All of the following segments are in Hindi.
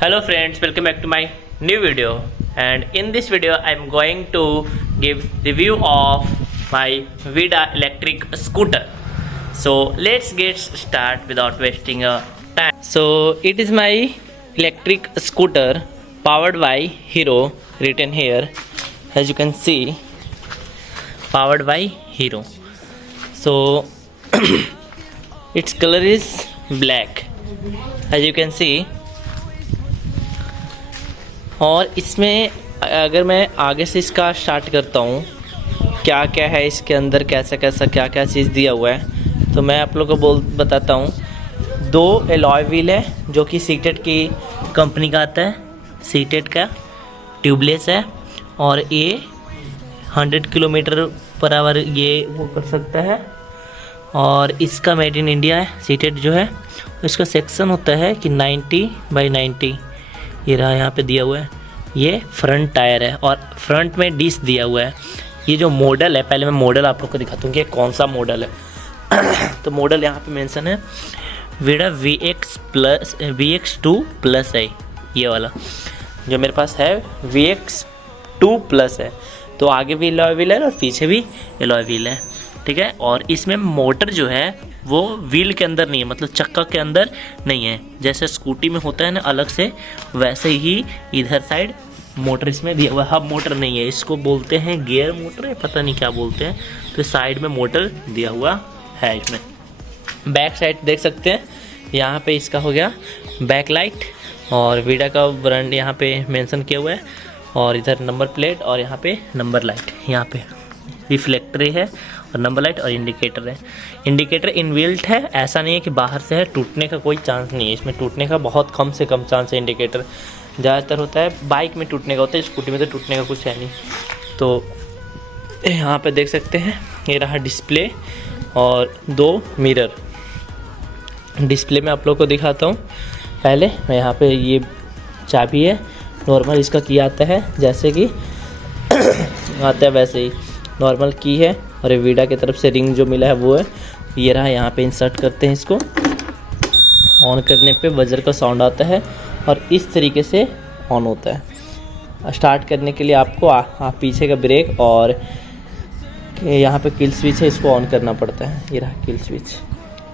Hello friends, welcome back to my new video, and in this video I am going to give review of my Vida electric scooter. So let's get start without wasting a time. So it is my electric scooter powered by Hero, written here as you can see, powered by Hero. So its color is black as you can see. और इसमें अगर मैं आगे से इसका स्टार्ट करता हूँ, क्या क्या है इसके अंदर, कैसा कैसा क्या क्या चीज़ दिया हुआ है, तो मैं आप लोगों को बताता हूँ। 2 एलॉय व्हील है जो कि सीटेड की कंपनी का आता है, सीटेड का ट्यूबलेस है, और ये 100 किलोमीटर पर आवर ये वो कर सकता है। और इसका मेड इन इंडिया है सीटेड जो है। इसका सेक्शन होता है कि 90/90, ये रहा यहाँ पे दिया हुआ है। ये फ्रंट टायर है और फ्रंट में डिस्क दिया हुआ है। ये जो मॉडल है, पहले मैं मॉडल आप लोग को दिखाता हूँ कि कौन सा मॉडल है। तो मॉडल यहाँ पे मेंशन है Vida VX2+ है। ये वाला जो मेरे पास है VX2+ है। तो आगे भी एलॉय व्हील है और पीछे भी एलॉय व्हील है, ठीक है। और इसमें मोटर जो है वो व्हील के अंदर नहीं है, मतलब चक्का के अंदर नहीं है। जैसे स्कूटी में होता है ना अलग से, वैसे ही इधर साइड मोटर इसमें दिया हुआ है। हब मोटर नहीं है, इसको बोलते हैं गियर मोटर है, पता नहीं क्या बोलते हैं। तो साइड में मोटर दिया हुआ है इसमें। बैक साइड देख सकते हैं, यहाँ पे इसका हो गया बैक लाइट और Vida का ब्रांड यहाँ पे मेंशन किया हुआ है। और इधर नंबर प्लेट और यहाँ पे नंबर लाइट, यहाँ पे रिफ्लेक्टर है और नंबर लाइट और इंडिकेटर है। इंडिकेटर इनबिल्ट है, ऐसा नहीं है कि बाहर से है, टूटने का कोई चांस नहीं है। इसमें टूटने का बहुत कम से कम चांस है। इंडिकेटर ज़्यादातर होता है बाइक में टूटने का होता है, स्कूटी में तो टूटने का कुछ है नहीं। तो यहाँ पे देख सकते हैं, ये रहा डिस्प्ले और 2 मिरर। डिस्प्ले में आप लोग को दिखाता हूँ। पहले मैं यहाँ पे ये चाबी है, नॉर्मल इसका की आता है जैसे कि आता है वैसे ही नॉर्मल की है। और ये Vida की तरफ से रिंग जो मिला है वो है। ये रहा, यहाँ पे इंसर्ट करते हैं इसको। ऑन करने पे बजर का साउंड आता है और इस तरीके से ऑन होता है। स्टार्ट करने के लिए आपको पीछे का ब्रेक और यहाँ पे किल स्विच है, इसको ऑन करना पड़ता है। ये रहा किल स्विच,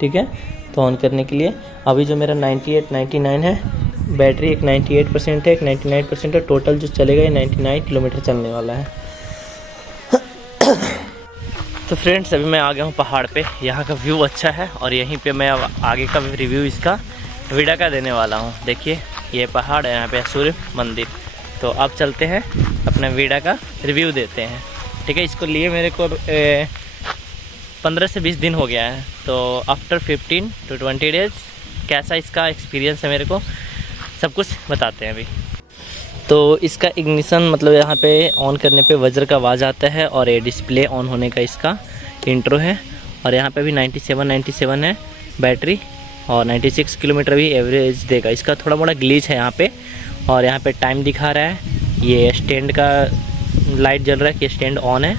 ठीक है। तो ऑन करने के लिए अभी जो मेरा 99 है, बैटरी एक 98% है, एक 99% है। टोटल जो चलेगा ये 99 किलोमीटर चलने वाला है। तो फ्रेंड्स अभी मैं आ गया हूँ पहाड़ पे। यहाँ का व्यू अच्छा है और यहीं पे मैं अब आगे का रिव्यू इसका Vida का देने वाला हूँ। देखिए ये पहाड़ है, यहाँ पे सूर्य मंदिर। तो अब चलते हैं अपने Vida का रिव्यू देते हैं, ठीक है। इसको लिए मेरे को 15 से 20 दिन हो गया है। तो आफ्टर 15 to 20 डेज़ कैसा इसका एक्सपीरियंस है मेरे को सब कुछ बताते हैं अभी। तो इसका इग्निशन मतलब यहाँ पे ऑन करने पे वज्र का आवाज़ आता है और ये डिस्प्ले ऑन होने का इसका इंट्रो है। और यहाँ पे भी 97 है बैटरी और 96 किलोमीटर भी एवरेज देगा। इसका थोड़ा मोड़ा ग्लिच है यहाँ पे। और यहाँ पे टाइम दिखा रहा है, ये स्टैंड का लाइट जल रहा है कि स्टैंड ऑन है।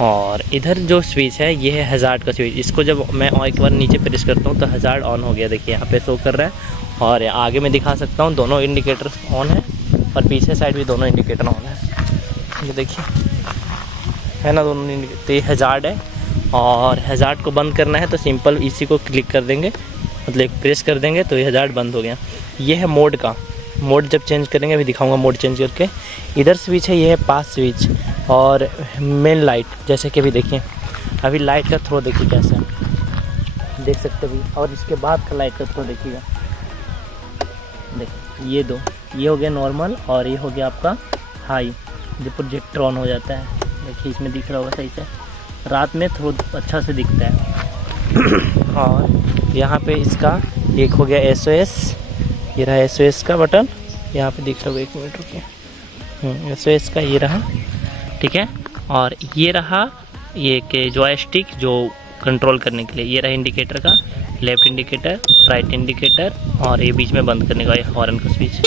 और इधर जो स्विच है ये है हज़ार्ड का स्विच। इसको जब मैं एक बार नीचे प्रेस करता हूँ तो हज़ार्ड ऑन हो गया, देखिए यहाँ पे शो कर रहा है। और आगे में दिखा सकता हूँ दोनों इंडिकेटर ऑन है और पीछे साइड भी दोनों इंडिकेटर ऑन है। ये देखिए है ना, दोनों इंडिकेटर। तो ये हज़ार्ड है और हज़ार्ड को बंद करना है तो सिंपल इसी को क्लिक कर देंगे, मतलब प्रेस कर देंगे तो ये हज़ार्ड बंद हो गया। ये है मोड का, मोड जब चेंज करेंगे अभी दिखाऊंगा मोड चेंज करके। इधर स्विच है, ये है पास स्विच और मेन लाइट, जैसे कि अभी देखिए अभी लाइट का थ्रो देखिए कैसा है, देख सकते अभी। और इसके बाद का लाइट का थ्रो देखिएगा, देखिए ये हो गया नॉर्मल और ये हो गया आपका हाई, जो प्रोजेक्टर ऑन हो जाता है। देखिए इसमें दिख रहा होगा सही से, रात में थोड़ा अच्छा से दिखता है। और यहाँ पे इसका एक हो गया SOS, ये रहा SOS का बटन, यहाँ पे दिख रहा होगा, 1 मिनट रुकिए। SOS का ये रहा, ठीक है। और ये रहा ये के जॉयस्टिक जो कंट्रोल करने के लिए। ये रहा इंडिकेटर का, लेफ्ट इंडिकेटर, राइट इंडिकेटर और ये बीच में बंद करने का ये हॉर्न का स्विच,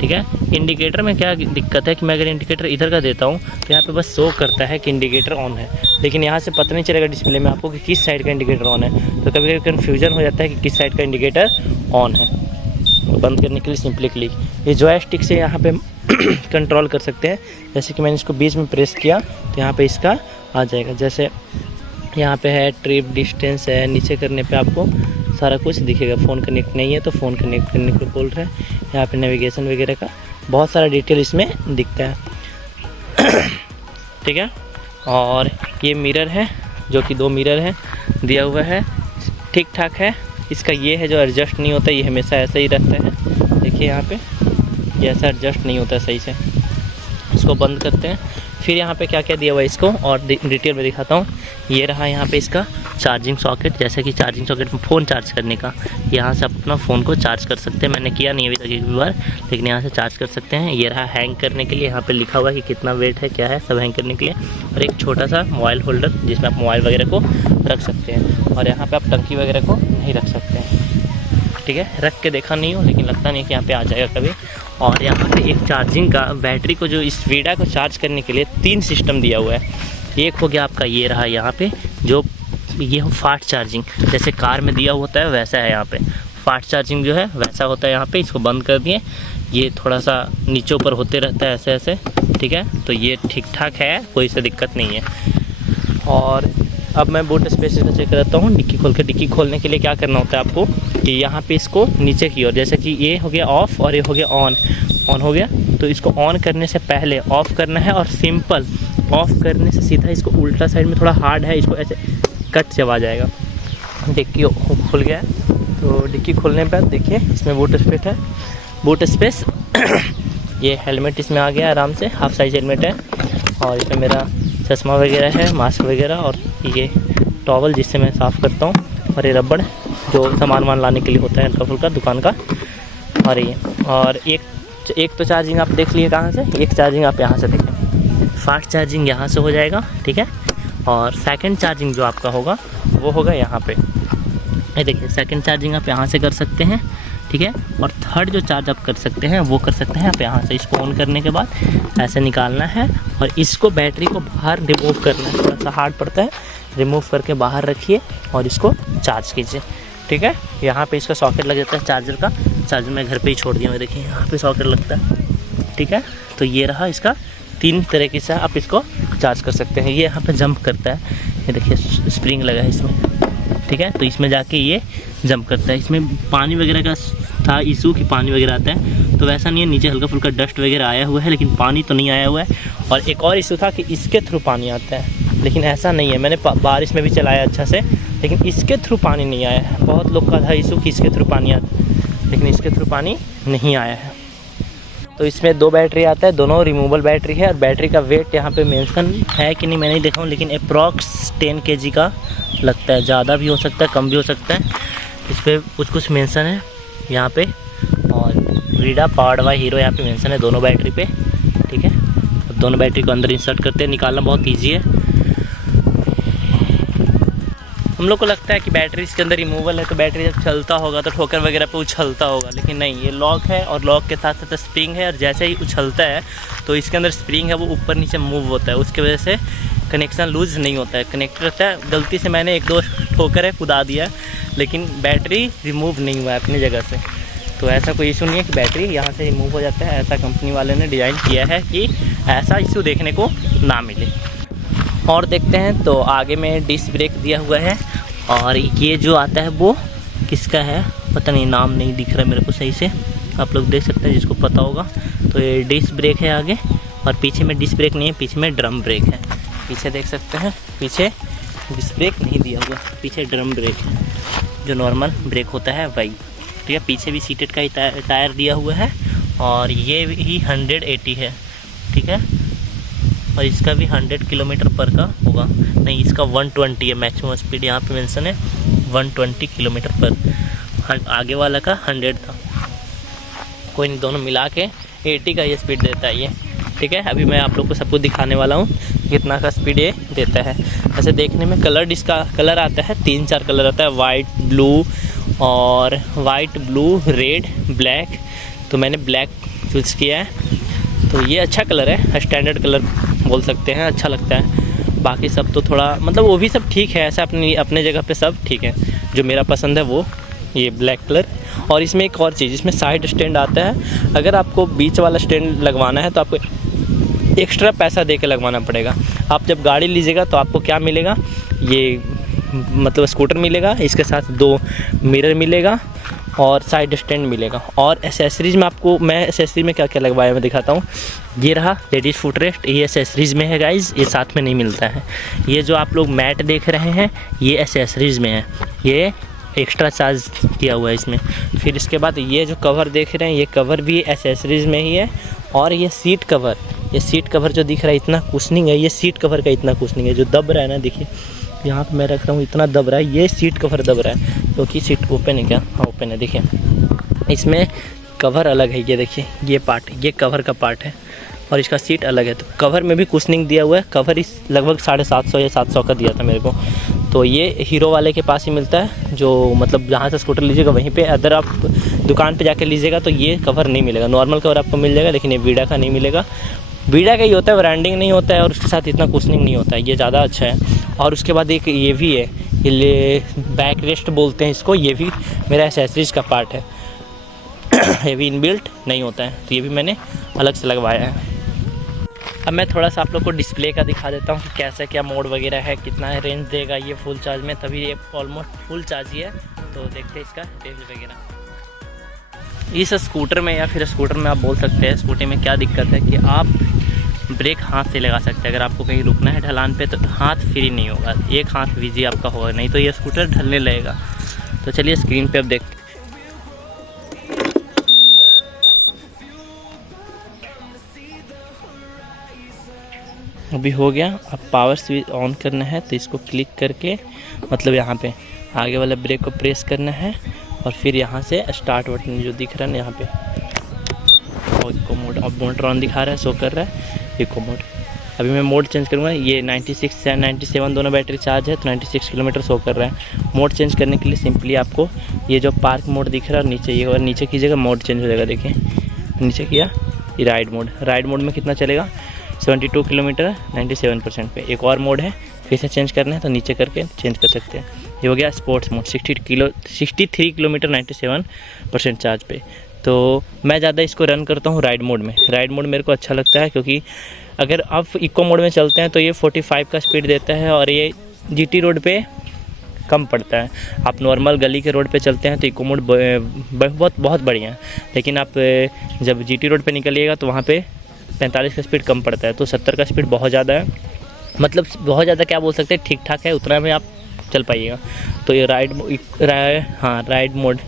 ठीक है। इंडिकेटर में क्या दिक्कत है कि मैं अगर इंडिकेटर इधर का देता हूँ तो यहाँ पे बस शो करता है कि इंडिकेटर ऑन है, लेकिन यहाँ से पता नहीं चलेगा डिस्प्ले में आपको कि किस साइड का इंडिकेटर ऑन है। तो कभी कभी कन्फ्यूजन हो जाता है कि किस साइड का इंडिकेटर ऑन है। बंद करने के लिए सिंपली क्लिक। ये जॉयस्टिक से यहाँ पे कंट्रोल कर सकते हैं। जैसे कि मैंने इसको बीच में प्रेस किया तो यहाँ पे इसका आ जाएगा। जैसे यहाँ पे है ट्रिप डिस्टेंस है, नीचे करने पे आपको सारा कुछ दिखेगा। फ़ोन कनेक्ट नहीं है तो फ़ोन कनेक्ट करने को बोल रहे हैं। यहाँ पे नेविगेशन वगैरह का बहुत सारा डिटेल इसमें दिखता है। ठीक है। और ये मिरर है जो कि 2 मिरर है दिया हुआ है, ठीक ठाक है। इसका ये है जो एडजस्ट नहीं होता, ये हमेशा ऐसा ही रहता है। देखिए यहाँ पे ये ऐसा एडजस्ट नहीं होता सही से। इसको बंद करते हैं। फिर यहाँ पे क्या क्या दिया हुआ है इसको और डिटेल में दिखाता हूँ। ये रहा यहाँ पे इसका चार्जिंग सॉकेट, जैसे कि चार्जिंग सॉकेट में फ़ोन चार्ज करने का, यहाँ से अपना फ़ोन को चार्ज कर सकते हैं। मैंने किया नहीं अभी तक एक भी बार, लेकिन यहाँ से चार्ज कर सकते हैं। ये रहा हैंग करने के लिए, यहाँ पे लिखा हुआ है कि कितना वेट है, क्या है, सब हैंग करने के लिए। और एक छोटा सा मोबाइल होल्डर जिसमें आप मोबाइल वगैरह को रख सकते हैं। और यहाँ पर आप टंकी वगैरह को नहीं रख सकते हैं। ठीक है, रख के देखा नहीं हूँ, लेकिन लगता नहीं कि यहाँ पे आ जाएगा कभी। और यहाँ पे एक चार्जिंग का बैटरी को जो इस वीडा को चार्ज करने के लिए 3 सिस्टम दिया हुआ है। एक हो गया आपका ये रहा यहाँ पे जो ये फास्ट चार्जिंग, जैसे कार में दिया होता है वैसा है। यहाँ पे फास्ट चार्जिंग जो है वैसा होता है। यहाँ पे इसको बंद कर दिए, ये थोड़ा सा नीचे ऊपर होते रहता है ऐसे ऐसे। ठीक है, तो ये ठीक ठाक है, कोई सा दिक्कत नहीं है। और अब मैं बूट स्पेस का चेक करता हूँ। डिक्की खोल के, डिक्की खोलने के लिए क्या करना होता है आपको कि यहाँ पे इसको नीचे की ओर, जैसे कि ये हो गया ऑफ़ और ये हो गया ऑन हो गया, तो इसको ऑन करने से पहले ऑफ़ करना है। और सिंपल ऑफ़ करने से सीधा इसको उल्टा साइड में थोड़ा हार्ड है, इसको ऐसे कट जब आ जाएगा। डिक्की खुल गया है। तो डिक्की खोलने पर देखिए इसमें बूट स्पेस है, बूट स्पेस। ये हेलमेट इसमें आ गया आराम से, हाफ साइज हेलमेट है। और इसमें मेरा चश्मा वगैरह है, मास्क वगैरह, और ये टॉवल जिससे मैं साफ़ करता हूँ, और ये रबड़ जो सामान लाने के लिए होता है हल्का फुल्का दुकान का। और ये और एक तो चार्जिंग आप देख लिए कहाँ से, एक चार्जिंग आप यहाँ से देखें। फास्ट चार्जिंग यहाँ से हो जाएगा। ठीक है। और सेकंड चार्जिंग जो आपका होगा वो होगा यहाँ पे। ये देखिए सेकंड चार्जिंग आप यहाँ से कर सकते हैं। ठीक है। और थर्ड जो चार्ज आप कर सकते हैं वो कर सकते हैं आप यहाँ से। इसको ऑन करने के बाद ऐसे निकालना है और इसको बैटरी को बाहर रिमूव करना है। थोड़ा सा हार्ड पड़ता है, रिमूव करके बाहर रखिए और इसको चार्ज कीजिए। ठीक है। यहाँ पे इसका सॉकेट लग जाता है चार्जर का। चार्जर मैं घर पे ही छोड़ दिया हूँ, देखिए यहाँ पे सॉकेट लगता है। ठीक है। तो ये रहा इसका 3 तरीके से आप इसको चार्ज कर सकते हैं। ये यहाँ पे जंप करता है, ये देखिए स्प्रिंग लगा है इसमें। ठीक है। तो इसमें जाके ये जंप करता है। इसमें पानी वगैरह का था इशू कि पानी वगैरह आता है, तो वैसा नहीं है। नीचे हल्का फुल्का डस्ट वगैरह आया हुआ है, लेकिन पानी तो नहीं आया हुआ है। और एक और इशू था कि इसके थ्रू पानी आता है, लेकिन ऐसा नहीं है। मैंने बारिश में भी चलाया अच्छा से, लेकिन इसके थ्रू पानी नहीं आया है। बहुत लोग का था इशू कि इसके थ्रू पानी आता है, लेकिन इसके थ्रू पानी नहीं आया है। तो इसमें 2 बैटरी आता है, दोनों रिमूवेबल बैटरी है। और बैटरी का वेट यहाँ पे मेंशन है कि नहीं मैं नहीं देखा हूँ, लेकिन अप्रॉक्स 10 kg का लगता है। ज़्यादा भी हो सकता है, कम भी हो सकता है। इस पर कुछ मेंशन है यहाँ पे। और वीडा पावर्ड बाय हीरो यहाँ पे मेंशन है दोनों बैटरी पे। ठीक है। अब दोनों बैटरी को अंदर इंसर्ट करते हैं, निकालना बहुत ईजी है। हम लोग को लगता है कि बैटरी इसके अंदर रिमूवल है, तो बैटरी जब चलता होगा तो ठोकर वगैरह पे उछलता होगा, लेकिन नहीं, ये लॉक है और लॉक के साथ साथ स्प्रिंग है। और जैसे ही उछलता है तो इसके अंदर स्प्रिंग है वो ऊपर नीचे मूव होता है, उसकी वजह से कनेक्शन लूज नहीं होता है, कनेक्ट रहता है। गलती से मैंने 1-2 ठोकर है कुदा दिया, लेकिन बैटरी रिमूव नहीं हुआ है अपनी जगह से। तो ऐसा कोई इशू नहीं है कि बैटरी यहाँ से रिमूव हो जाता है। ऐसा कंपनी वाले ने डिज़ाइन किया है कि ऐसा इशू देखने को ना मिले। और देखते हैं तो आगे में डिस्क ब्रेक दिया हुआ है। और ये जो आता है वो किसका है पता नहीं, नाम नहीं दिख रहा मेरे को सही से, आप लोग देख सकते हैं जिसको पता होगा। तो ये डिस्क ब्रेक है आगे, और पीछे में डिस्क ब्रेक नहीं है, पीछे में ड्रम ब्रेक है। पीछे देख सकते हैं, पीछे डिस्क ब्रेक नहीं दिया हुआ, पीछे ड्रम ब्रेक है जो नॉर्मल ब्रेक होता है वही। ठीक है। पीछे भी सीटेड का ही टायर दिया हुआ है, और ये भी 180 है। ठीक है। और इसका भी 100 किलोमीटर पर का होगा, नहीं इसका 120 है मैक्सिमम स्पीड, यहाँ पे मेंशन है 120 किलोमीटर पर। आगे वाला का 100 था, कोई नहीं, दोनों मिला के 80 का ये स्पीड देता है ये। ठीक है। अभी मैं आप लोग को सब कुछ दिखाने वाला हूँ कितना का स्पीड ये देता है। ऐसे देखने में इसका कलर आता है 3-4 कलर आता है, वाइट ब्लू रेड ब्लैक। तो मैंने ब्लैक चूज़ किया है, तो ये अच्छा कलर है, स्टैंडर्ड कलर बोल सकते हैं, अच्छा लगता है। बाकी सब तो थोड़ा मतलब वो भी सब ठीक है, ऐसा अपनी अपने जगह पे सब ठीक है। जो मेरा पसंद है वो ये ब्लैक कलर। और इसमें एक और चीज़, इसमें साइड स्टैंड आता है। अगर आपको बीच वाला स्टैंड लगवाना है तो आपको एक्स्ट्रा पैसा दे के लगवाना पड़ेगा। आप जब गाड़ी लीजिएगा तो आपको क्या मिलेगा, ये मतलब स्कूटर मिलेगा, इसके साथ 2 मिरर मिलेगा और साइड स्टैंड मिलेगा। और एसेसरीज़ में आपको, मैं एसेसरी में क्या क्या लगवाया मैं दिखाता हूँ। ये रहा लेडीज़ फुट रेस्ट, ये एसेसरीज़ में है गाइज़, ये साथ में नहीं मिलता है। ये जो आप लोग मैट देख रहे हैं ये एसेसरीज़ में है, ये एक्स्ट्रा चार्ज किया हुआ है इसमें। फिर इसके बाद ये जो कवर देख रहे हैं ये कवर भी एसेसरीज़ में ही है। और ये सीट कवर जो दिख रहा है इतना कुशनिंग है, ये सीट कवर का इतना कुशनिंग है जो दब रहा है ना, देखिए यहाँ पे मैं रख रहा हूँ इतना दब रहा है, ये सीट कवर दब रहा है क्योंकि सीट ओपन है क्या, हाँ ओपन है। देखिए इसमें कवर अलग है, ये देखिए ये पार्ट, ये कवर का पार्ट है और इसका सीट अलग है। तो कवर में भी कुशनिंग दिया हुआ है। कवर इस लगभग 750 या 700 का दिया था मेरे को। तो ये हीरो वाले के पास ही मिलता है, जो मतलब जहाँ से स्कूटर लीजिएगा वहीं पे। अगर आप दुकान पे जाके लीजिएगा तो ये कवर नहीं मिलेगा, नॉर्मल कवर आपको मिल जाएगा, लेकिन ये वीडा का नहीं मिलेगा। वीडा का ही होता है, ब्रांडिंग नहीं होता है और उसके साथ इतना कुशनिंग नहीं होता है, ये ज़्यादा अच्छा है। और उसके बाद एक ये भी है, ये बैक रेस्ट बोलते हैं इसको, ये भी मेरा एसेसरीज़ का पार्ट है। ये भी इनबिल्ट नहीं होता है, तो ये भी मैंने अलग से लगवाया है। अब मैं थोड़ा सा आप लोग को डिस्प्ले का दिखा देता हूँ कि कैसे क्या मोड वगैरह है, कितना रेंज देगा ये फुल चार्ज में। तभी ये ऑलमोस्ट फुल चार्ज ही है, तो देखते हैं इसका रेंज वगैरह। इस स्कूटर में या फिर स्कूटर में आप बोल सकते हैं, स्कूटी में क्या दिक्कत है कि आप ब्रेक हाथ से लगा सकते हैं। अगर आपको कहीं रुकना है ढलान पे तो हाथ फ्री नहीं होगा, एक हाथ बिजी आपका होगा, नहीं तो ये स्कूटर ढलने लगेगा। तो चलिए स्क्रीन पे अब देखते हैं। अभी हो गया। अब पावर स्विच ऑन करना है तो इसको क्लिक करके मतलब यहाँ पे आगे वाला ब्रेक को प्रेस करना है और फिर यहाँ से स्टार्ट बटन जो दिख रहा है ना यहाँ पे, और इको मोड, अब मोटर ऑन दिखा रहा है, शो कर रहा है इको मोड। अभी मैं मोड चेंज करूँगा। ये 96 या 97 दोनों बैटरी चार्ज है, तो 96 किलोमीटर शो कर रहा है। मोड चेंज करने के लिए सिंपली आपको ये जो पार्क मोड दिख रहा है नीचे, ये और नीचे कीजिएगा, मोड चेंज हो जाएगा। देखिए नीचे किया, ये राइड मोड में कितना चलेगा, 72 किलोमीटर 97% पे। एक और मोड है, फिर से चेंज करना है तो नीचे करके चेंज कर सकते हैं। ये हो गया स्पोर्ट्स मोड, 63 किलोमीटर 97% चार्ज पे। तो मैं ज़्यादा इसको रन करता हूँ राइड मोड में। राइड मोड मेरे को अच्छा लगता है क्योंकि अगर आप इको मोड में चलते हैं तो ये 45 का स्पीड देता है और ये जीटी रोड पे कम पड़ता है। आप नॉर्मल गली के रोड पे चलते हैं तो इको मोड बहुत बढ़िया है, लेकिन आप जब जीटी रोड पे निकलिएगा तो वहाँ पे 45 का स्पीड कम पड़ता है। तो 70 का स्पीड बहुत ज़्यादा है, मतलब बहुत ज़्यादा क्या बोल सकते हैं, ठीक ठाक है, उतना में आप चल पाइएगा। तो ये ride mode,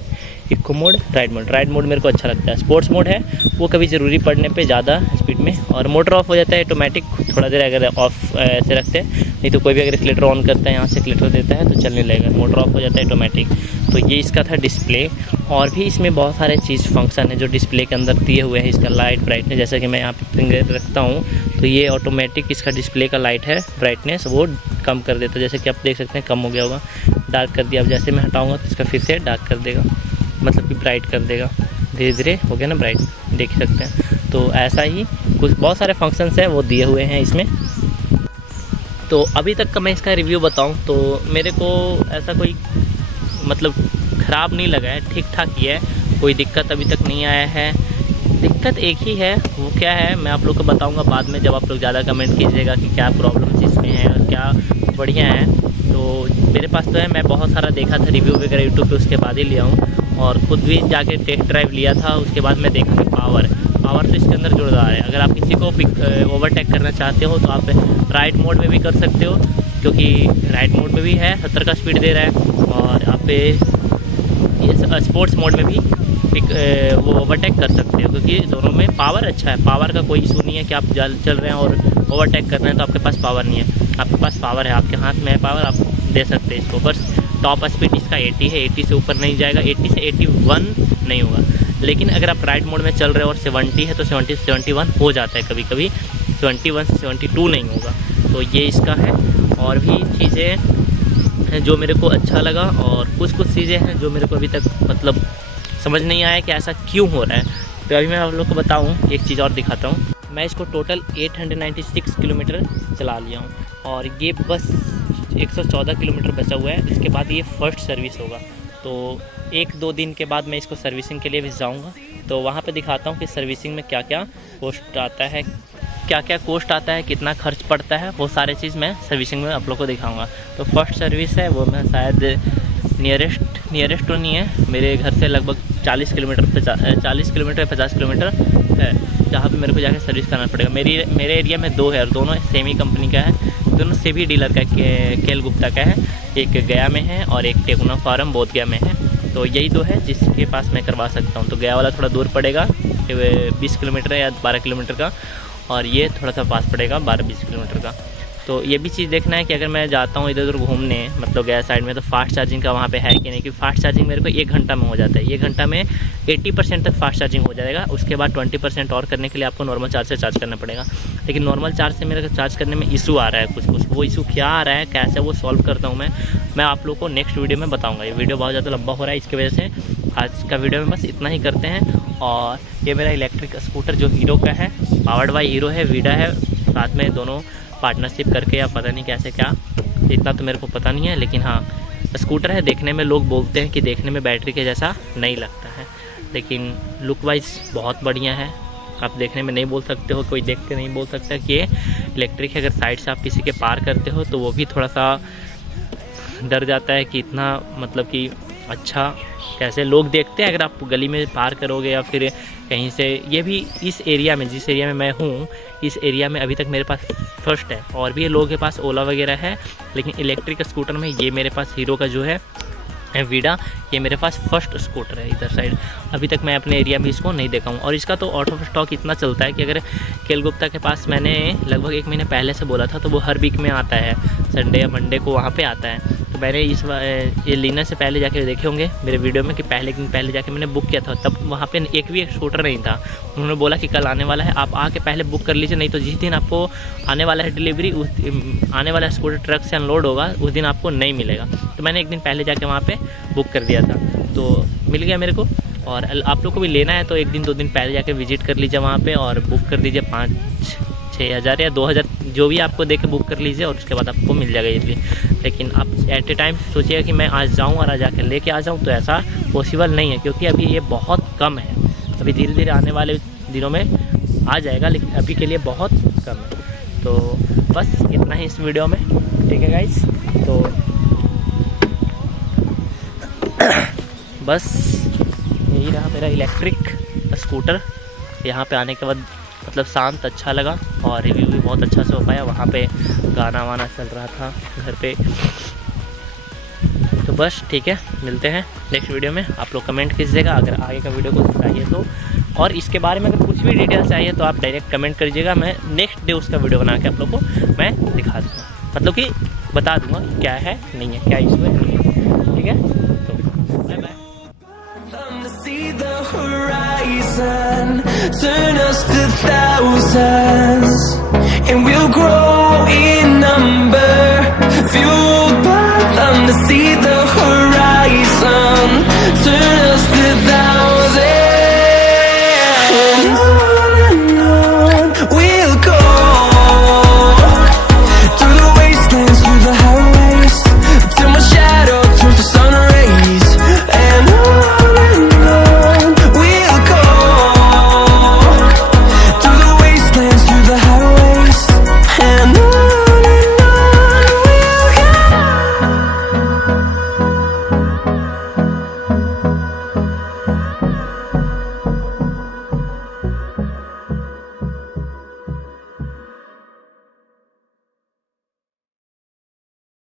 eco mode, ride mode मेरे को अच्छा लगता है। स्पोर्ट्स मोड है वो कभी ज़रूरी पड़ने पे ज़्यादा स्पीड में, और मोटर ऑफ हो जाता है ऑटोमेटिक थोड़ा देर अगर ऑफ ऐसे रखते हैं, नहीं तो कोई भी अगर एक्सीलेटर ऑन करता है यहाँ से एक्सीलेटर देता है तो चलने लगेगा, मोटर ऑफ हो जाता है ऑटोमेटिक। तो ये इसका था डिस्प्ले। और भी इसमें बहुत सारे चीज़ फंक्शन है जो डिस्प्ले के अंदर दिए हुए हैं। इसका लाइट ब्राइटनेस, जैसा कि मैं यहाँ पे फिंगर रखता हूँ तो ये ऑटोमेटिक इसका डिस्प्ले का लाइट है, ब्राइटनेस वो कम कर देता है। जैसे कि आप देख सकते हैं कम हो गया होगा, डार्क कर दिया। अब जैसे मैं हटाऊँगा तो इसका फिर से डार्क कर देगा, मतलब कि ब्राइट कर देगा, धीरे धीरे हो गया ना ब्राइट, देख सकते हैं। तो ऐसा ही कुछ बहुत सारे फंक्शंस हैं वो दिए हुए हैं इसमें। तो अभी तक का मैं इसका रिव्यू बताऊं तो मेरे को ऐसा कोई मतलब ख़राब नहीं लगा है, ठीक ठाक ही है, कोई दिक्कत अभी तक नहीं आया है। दिक्कत एक ही है, वो क्या है मैं आप लोग को बताऊंगा बाद में, जब आप लोग ज़्यादा कमेंट कीजिएगा कि क्या प्रॉब्लम्स इसमें है और क्या बढ़िया है। तो मेरे पास तो है, मैं बहुत सारा देखा था रिव्यू वगैरह यूट्यूब पे, उसके बाद ही लिया हूँ और ख़ुद भी जाके टेस्ट ड्राइव लिया था। उसके बाद मैं देखा कि पावर तो इसके अंदर जोरदार है। अगर आप किसी को ओवरटेक करना चाहते हो तो आप राइड मोड में भी कर सकते हो, क्योंकि राइड मोड में भी है 70 का स्पीड दे रहा है, और आप ये स्पोर्ट्स मोड में भी वो ओवरटेक कर सकते हो, क्योंकि दोनों में पावर अच्छा है। पावर का कोई इशू नहीं है कि आप चल रहे हैं और ओवरटेक कर रहे हैं तो आपके पास पावर नहीं है, आपके पास पावर है, आपके हाथ में है पावर, आप दे सकते हैं इसको। बस टॉप स्पीड इसका 80 है, 80 से ऊपर नहीं जाएगा, 80 से 81 नहीं होगा। लेकिन अगर आप राइड मोड में चल रहे हो और 70 है तो 70 से 71 हो जाता है कभी कभी, 71 से 72 नहीं होगा। तो ये इसका है। और भी चीज़ें हैं जो मेरे को अच्छा लगा, और कुछ चीज़ें हैं जो मेरे को अभी तक मतलब समझ नहीं आया कि ऐसा क्यों हो रहा है। तो अभी मैं आप लोग को बताऊँ, एक चीज़ और दिखाता हूँ। मैं इसको टोटल 896 किलोमीटर चला लिया हूँ और ये बस 114 किलोमीटर बचा हुआ है। इसके बाद ये फर्स्ट सर्विस होगा। तो 1-2 दिन के बाद मैं इसको सर्विसिंग के लिए भी जाऊँगा, तो वहाँ पे दिखाता हूँ कि सर्विसिंग में क्या क्या कॉस्ट आता है, क्या क्या कॉस्ट आता है, कितना खर्च पड़ता है, वो सारे चीज़ मैं सर्विसिंग में आप लोग को दिखाऊंगा। तो फर्स्ट सर्विस है वो मैं शायद नियरेस्ट तो नहीं है, मेरे घर से लगभग 40 किलोमीटर 50 किलोमीटर है, जहाँ पे मेरे को जाकर सर्विस करना पड़ेगा। मेरे एरिया में 2 है और दोनों सेम ही कंपनी का है, दोनों सेबी डीलर का, केल गुप्ता का है, एक गया में है और एक टेक्नो फार्म बोध गया में है। तो यही 2 है जिसके पास मैं करवा सकता हूँ। तो गया वाला थोड़ा दूर पड़ेगा, 20 किलोमीटर या 12 किलोमीटर का, और ये थोड़ा सा पास पड़ेगा 12-20 किलोमीटर का। तो ये भी चीज़ देखना है कि अगर मैं जाता हूँ इधर उधर घूमने, मतलब गया साइड में, तो फास्ट चार्जिंग का वहाँ पे है कि नहीं, कि फास्ट चार्जिंग मेरे को 1 घंटा में हो जाता है। 1 घंटा में 80% तक फास्ट चार्जिंग हो जाएगा। उसके बाद 20% और करने के लिए आपको नॉर्मल चार्ज से चार्ज करना पड़ेगा। लेकिन नॉर्मल चार्ज से मेरे को चार्ज करने में इशू आ रहा है कुछ, वो इशू क्या आ रहा है, कैसे वो सॉल्व करता हूँ मैं आप लोग को नेक्स्ट वीडियो में बताऊँगा। ये वीडियो बहुत ज़्यादा लंबा हो रहा है, इसकी वजह से आज का वीडियो में बस इतना ही करते हैं। और ये मेरा इलेक्ट्रिक स्कूटर जो हीरो का है, पावर्ड बाय हीरो है, वीडा है, साथ में दोनों पार्टनरशिप करके, या पता नहीं कैसे क्या, इतना तो मेरे को पता नहीं है। लेकिन हाँ, स्कूटर है, देखने में लोग बोलते हैं कि देखने में बैटरी के जैसा नहीं लगता है, लेकिन लुक वाइज बहुत बढ़िया है। आप देखने में नहीं बोल सकते हो, कोई देख के नहीं बोल सकता कि ये इलेक्ट्रिक है। अगर साइड से आप किसी के पार करते हो तो वो भी थोड़ा सा डर जाता है कि इतना, मतलब कि अच्छा कैसे लोग देखते हैं अगर आप गली में पार करोगे या फिर कहीं से। ये भी इस एरिया में, जिस एरिया में मैं हूँ, इस एरिया में अभी तक मेरे पास फर्स्ट है। और भी लोगों के पास ओला वगैरह है, लेकिन इलेक्ट्रिक स्कूटर में ये मेरे पास हीरो का जो है वीडा, ये मेरे पास फर्स्ट स्कूटर है इधर साइड। अभी तक मैं अपने एरिया में इसको नहीं देखा हूँ। और इसका तो आउट ऑफ स्टॉक इतना चलता है कि अगर केल गुप्ता के पास मैंने लगभग 1 महीने पहले से बोला था, तो वो हर वीक में आता है, संडे या मंडे को वहाँ पे आता है। तो मैंने ये लेने से पहले जाके देखे होंगे मेरे वीडियो में कि पहले दिन पहले जाके मैंने बुक किया था, तब वहाँ पे एक भी स्कूटर नहीं था। उन्होंने बोला कि कल आने वाला है, आप आके पहले बुक कर लीजिए, नहीं तो जिस दिन आपको आने वाला है डिलीवरी, उस आने वाला स्कूटर ट्रक से अनलोड होगा, उस दिन आपको नहीं मिलेगा। तो मैंने 1 दिन पहले जाके वहाँ पर बुक कर दिया था, तो मिल गया मेरे को। और आप लोग को भी लेना है तो 1 दिन 2 दिन पहले जाके विजिट कर लीजिए वहाँ पे और बुक कर दीजिए। 5-6 हज़ार या 2 हज़ार जो भी आपको दे के बुक कर लीजिए, और उसके बाद आपको मिल जाएगा इजली। लेकिन आप एट ए टाइम सोचिएगा कि मैं आज जाऊँ और आज जाकर लेके आ जाऊँ, तो ऐसा पॉसिबल नहीं है, क्योंकि अभी ये बहुत कम है। अभी धीरे धीरे आने वाले दिनों में आ जाएगा, लेकिन अभी के लिए बहुत कम है। तो बस इतना ही इस वीडियो में, ठीक है गाइस। तो बस यही रहा मेरा इलेक्ट्रिक स्कूटर। यहाँ पे आने के बाद मतलब शांत अच्छा लगा, और रिव्यू भी बहुत अच्छा से हो पाया। वहाँ पे गाना वाना चल रहा था घर पे। तो बस ठीक है, मिलते हैं नेक्स्ट वीडियो में। आप लोग कमेंट कीजिएगा अगर आगे का वीडियो कुछ चाहिए तो, और इसके बारे में अगर कुछ भी डिटेल चाहिए तो आप डायरेक्ट कमेंट करिएगा। मैं नेक्स्ट डे उसका वीडियो बना के आप लोग को मैं दिखा दूँगा, मतलब कि बता दूँगा क्या है नहीं है, क्या इशू है नहीं है, ठीक है। तो bye bye. Horizon, turn us to thousands, and we'll grow in number, fueled by them to see the